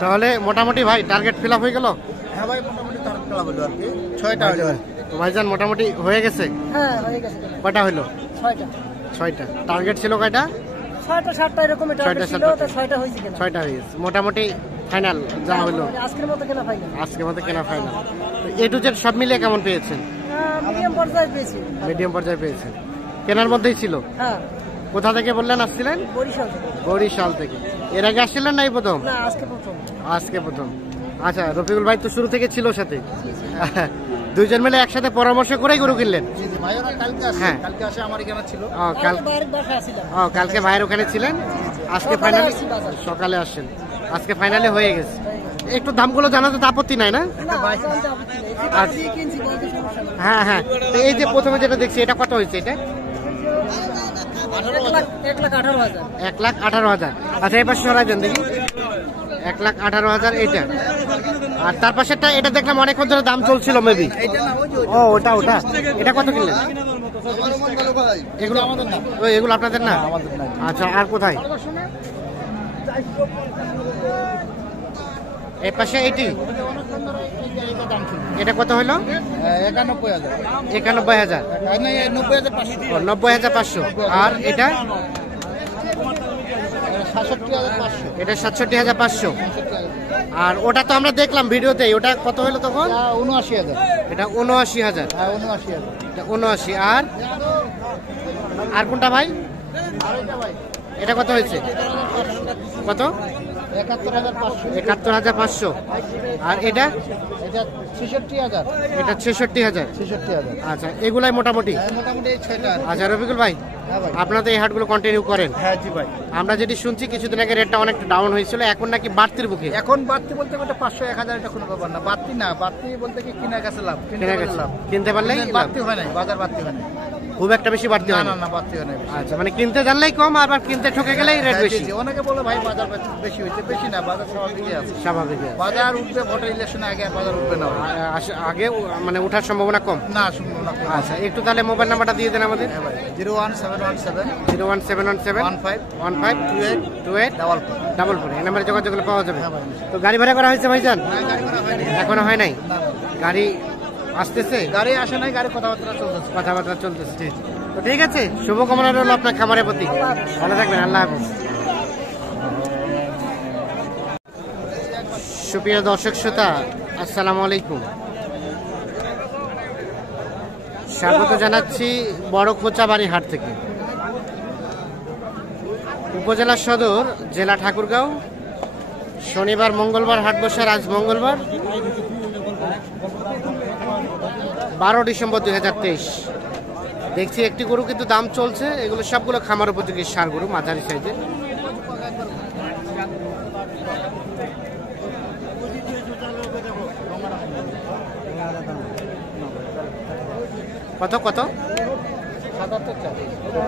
তাহলে মোটামুটি ভাই টার্গেট ফিল আপ হয়ে গেল? হ্যাঁ ভাই, মোটামুটি টার্গেট ফিল আপ হলো আর কি। 6টা হলো ভাইজান, মোটামুটি হয়ে গেছে? হ্যাঁ হয়ে গেছে। কয়টা হলো? 6টা। 6টা। টার্গেট ছিল কয়টা? 6টা 7টা এরকম টার্গেট ছিল, তো 6টা হয়েছে কিনা? 6টা হয়ে গেছে। মোটামুটি ফাইনাল যা হলো আজকের মতো কেনা ফাইনাল। আজকের মতো কেনা ফাইনাল। এ টু জেড সব মিলিয়ে কেমন পেয়েছেন? মিডিয়াম পর্যায়ে পেয়েছি। মিডিয়াম পর্যায়ে পেয়েছেন। কেনার মধ্যেই ছিল? হ্যাঁ। কোথা থেকে বললেন আসছিলেন? বরিশাল থেকে। বরিশাল থেকে। এর আগে আসছিলেন না এই প্রথম? না, আজকে প্রথম। আজকে প্রথম। আচ্ছা, রফিকুল ভাই তো শুরু থেকে ছিল সাথে। দুইজন মিলে একসাথে পরামর্শ করেই গরু কিনলেন? জি জি ভাই, ওরা কালকে আসে। হ্যাঁ। কালকে আসে, আমার এখানে ছিল। বাইরের বাসায় আছিলাম। কালকে ভাইয়ের ওখানে ছিলেন, আজকে ফাইনালি সকালে আসছেন। আজকে ফাইনালি হয়ে গেছে। একটু দামগুলো জানাতে তো আপত্তি নাই না? হ্যাঁ হ্যাঁ। তো এই যে প্রথমে যেটা দেখছি, এটা কত হয়েছে? এটা 1,18,000। 1,18,000। আচ্ছা, এই পাশে সরাই দেন দেখি। 1,18,000 এইটা। আর তার পাশেরটা, এটা দেখলাম অনেকক্ষণ ধরে দাম চলছিল মেবি। ওটা এটা কত কিনলেন? এগুলো আমাদের না। এগুলো আপনাদের না? আচ্ছা, আর কোথায়? এই পাশে এইটি, এটা কত হলো? 91,000। 91,000। 90,500। আর এটা? 67,500। এটা 67,500। আর ওটা তো আমরা দেখলাম ভিডিওতে, ওটা কত হলো তখন? 79,000। এটা 79,000। হ্যাঁ, 79,000। এটা 79। আর কোনটা ভাই? এটা কত হয়েছে? কত? 71,500। 71,500। আর এটা? এটা 66,000। এটা 66,000। 66,000। আচ্ছা, এগুলাই মোটামুটি? মোটামুটি এই 6টা। আচ্ছা রফিকুল ভাই, হ্যাঁ ভাই। আপনারা তো এই হাটগুলো কন্টিনিউ করেন? হ্যাঁ জি ভাই। আমরা যেটি শুনছি কিছুদিন আগে রেটটা অনেকটা ডাউন হয়েছিল, এখন নাকি বাড়তির মুখে। এখন বাড়তি বলতে ওটা 500-1000 এটা কোনো ব্যাপার না। বাড়তি না, বাড়তি বলতে কি কিনা গেছে লাভ, কিনতে পারলেই বাড়তি হয় নাই, বাজার বাড়তি হয় নাই, খুব একটা বেশি বাড়তি হয় না না। না বাড়তি হয় নাই। আচ্ছা, মানে কিনতে জানলেই কম, আবার কিনতে ঠকে গেলেই রেট বেশি। অনেকে বলে ভাই বাজার বেশি হয়েছে, বেশি না, বাজার স্বাভাবিকই আছে। স্বাভাবিক। বাজার উঠবে, ভোটের ইলেকশনে আগে আর বাজার উঠবে না। আগে মানে ওঠার সম্ভাবনা কম? না, সম্ভাবনা কম। আচ্ছা, একটু তাহলে মোবাইল নাম্বারটা দিয়ে দেন আমাদের। 01717 01717 15 28 44। এই নাম্বারে যোগাযোগ করলে পাওয়া যাবে। হ্যাঁ ভাই। তো গাড়ি ভাড়া করা হয়েছে ভাইজান? গাড়ি করা হয়নি। এখনো হয় নাই? না। গাড়ি আসতেছে? গাড়ি আসে নাই, গাড়ি কথাবার্তা চলতেছে। তো ঠিক আছে, শুভকামনা রইল আপনার খামারের প্রতি। ভালো থাকবেন, আল্লাহ হাফেজ। সুপ্রিয় দর্শক শ্রোতা, আসসালামু আলাইকুম। স্বাগত জানাচ্ছি বড় কোচাবাড়ি হাট থেকে। উপজেলা সদর, জেলা ঠাকুরগাঁও। শনিবার মঙ্গলবার হাট বসে, আজ মঙ্গলবার 12 ডিসেম্বর 2023। দেখছি একটি গরু কিন্তু দাম চলছে, এগুলো সবগুলো খামার উপযোগী সার গরু, মাঝারি সাইজে। কত কত?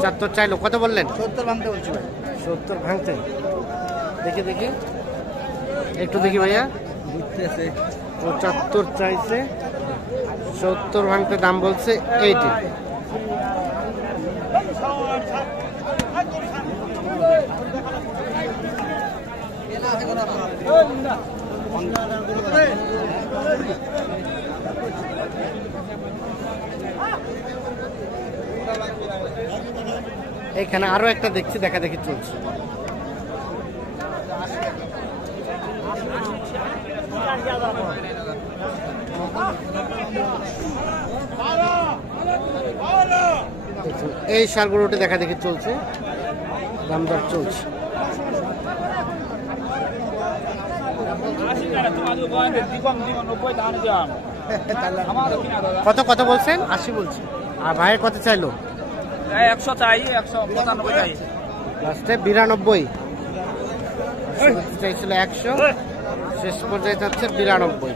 75 চাইলো। কত বললেন? 70 ভাঙতে বলছি ভাই। 70 ভাঙতে। দেখি একটু দেখি ভাইয়া। 75 চাইছে, 70 ভাঙতে দাম বলছে 80। এখানে আরো একটা দেখছি, দেখি চলছে। এই সারগুলোতে দেখি চলছে, দাম দর চলছে। কত কত বলছেন? 80 বলছি। আর ভাইয়ের কত চাইলো? 100 চাই, 195 চাই। লাস্টে 92 চাইছিল, 100, শেষ পর্যায়ে যাচ্ছে 92।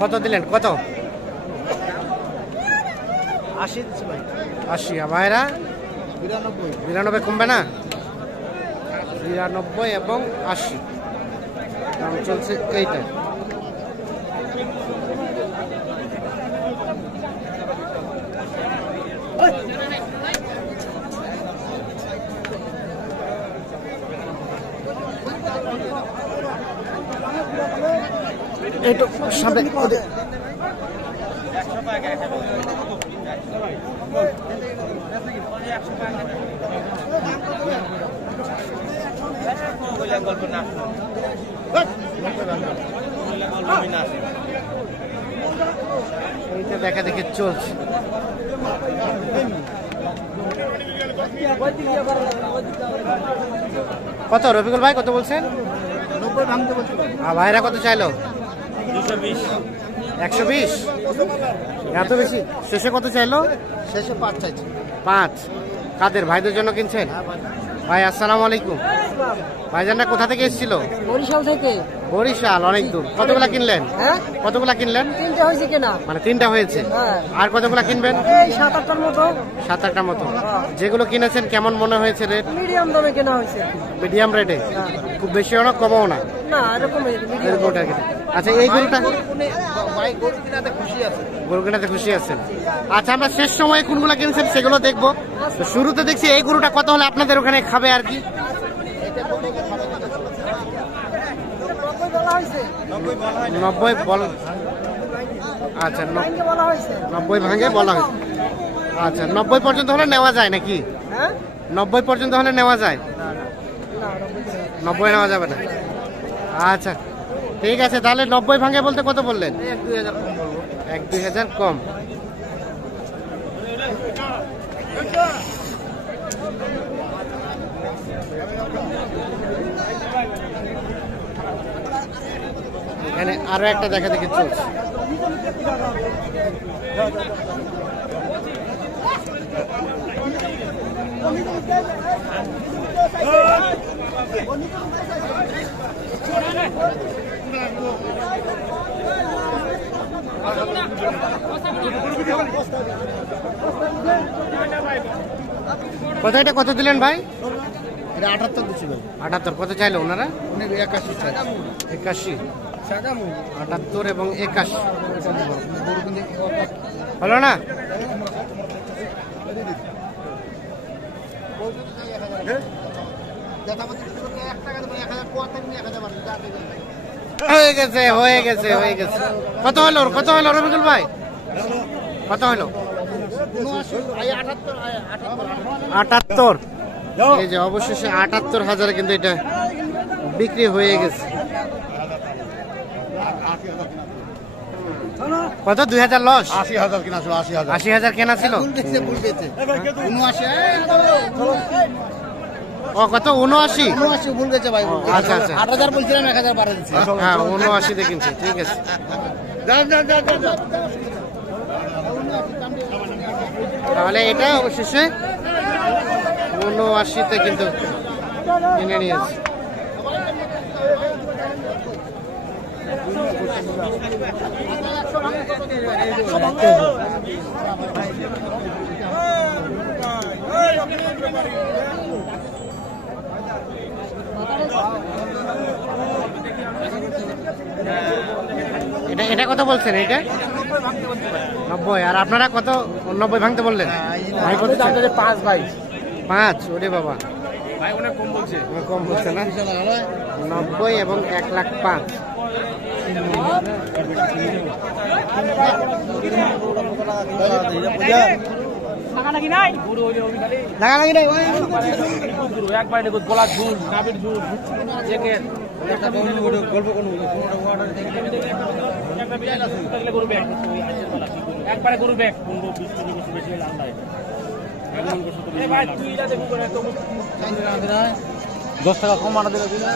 কত দিলেন, কত? 80 দিচ্ছে ভাই। 80। আর ভাইরা 92। 92 কমবে না? 92 এবং 80 দাম চলছে এইটা। এইটু সামনে ওদের এইটা দেখা দেখে চলছে। কত রফিকুল ভাই, কত বলছেন? 90 ভাঙতে বলতে পারি। আর ভাইরা কত চাইলো? 120। এত বেশি? শেষে কত চাইলো? শেষে 5 চাইছে। 5। কাদের ভাইদের জন্য কিনছেন? ভাই আসসালামু আলাইকুম। ভাইজানরা কোথা থেকে এসেছিল? বরিশাল থেকে। বরিশাল, অনেক দূর। কতগুলা কিনলেন? হ্যাঁ, কতগুলা কিনলেন? 3টে হয়েছে কেনা। মানে 3টা হয়েছে। হ্যাঁ, আর কতগুলা কিনবেন? এই 7-8টার মতো। 7-8টার মতো। যেগুলো কিনেছেন কেমন মনে হয়েছে রেট? মিডিয়াম দামে কেনা হয়েছে। মিডিয়াম রেটে? খুব বেশিও না কমও না, না এরকম এরকম টার্গেট। আচ্ছা, এই গরুটা ভাই গরু কিনাতে খুশি আছে। গরু কেনাতে খুশি আছেন? আচ্ছা, আমরা শেষ সময়ে কোনগুলো কিনছেন সেগুলো দেখবো। তো শুরুতে দেখছি এই গরুটা কত হলে আপনাদের ওখানে খাবে আর কি? 90 বল। আচ্ছা, 90 ভাঙে বলা হয়। আচ্ছা, 90 পর্যন্ত হলে নেওয়া যায় নাকি? 90 পর্যন্ত হলে নেওয়া যায়? 90 নেওয়া যাবে না। আচ্ছা ঠিক আছে, তাহলে 90 ভাঙে বলতে কত বললেন? 1-2 হাজার কম বলবো। 1-2 হাজার কম। এখানে আরো একটা দেখা দেখে চলছে। কত, এটা কত দিলেন ভাই? এটা 78 দিচ্ছি ভাই। 78। কত চাইলো ওনারা? উনি 81 চাইছে। 81, 78 এবং 81 গরু কিনে হলো না? হয়ে গেছে, হয়ে গেছে, হয়ে গেছে। কত হলো, কত হলো রবিকুল ভাই? কত হলো? 78। এই যে অবশেষে 78,000 কিন্তু এটা বিক্রি হয়ে গেছে। কত? 2,000 লস? 80,000 কিনা ছিল। 80,000 80,000 কেনা ছিল। ভুল গেছে। 79 ও কত? 79। 79 ভুল গেছে ভাই। আচ্ছা আচ্ছা, 8,000 বলছিলাম, 1,000 বাড়া দিচ্ছি। হ্যাঁ 79 কিনছে, ঠিক আছে। তাহলে এটা অবশেষে 79-তে কিন্তু কিনে নিয়েছে। এটা এটা কত বলছেন? এটা 90। আর আপনারা কত? 90 ভাঙতে বললেন? ভাই কত? 5 ভাই। 5। ওরে বাবা, ভাই অনেক কম বলছে। কম হচ্ছে না? 90 এবং 1,05,000। লাগালাগি নাই। লাগালাগি নাই। একবার গলা ঝুল, নাবির ঝুল, জ্যাকেট, গল্প কোন একবারে গরু ব্যাগ 15-20 বেশি লাল নাই। 10 টাকা কম আনা দেবে কিনা?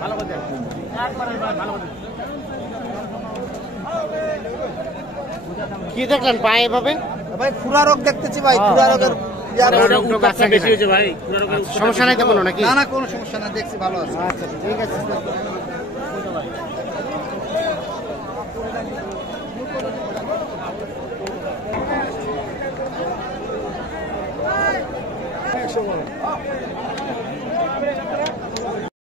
ভালো করে কি দেখলেন পায়ে এভাবে? ভাই খুরা রোগ দেখতেছি ভাই, খুরা রোগের রোগ টোগ আছে কিনা? সমস্যা নাই তো কোনো নাকি? না না কোনো সমস্যা না, দেখছি ভালো আছে। আচ্ছা ঠিক আছে।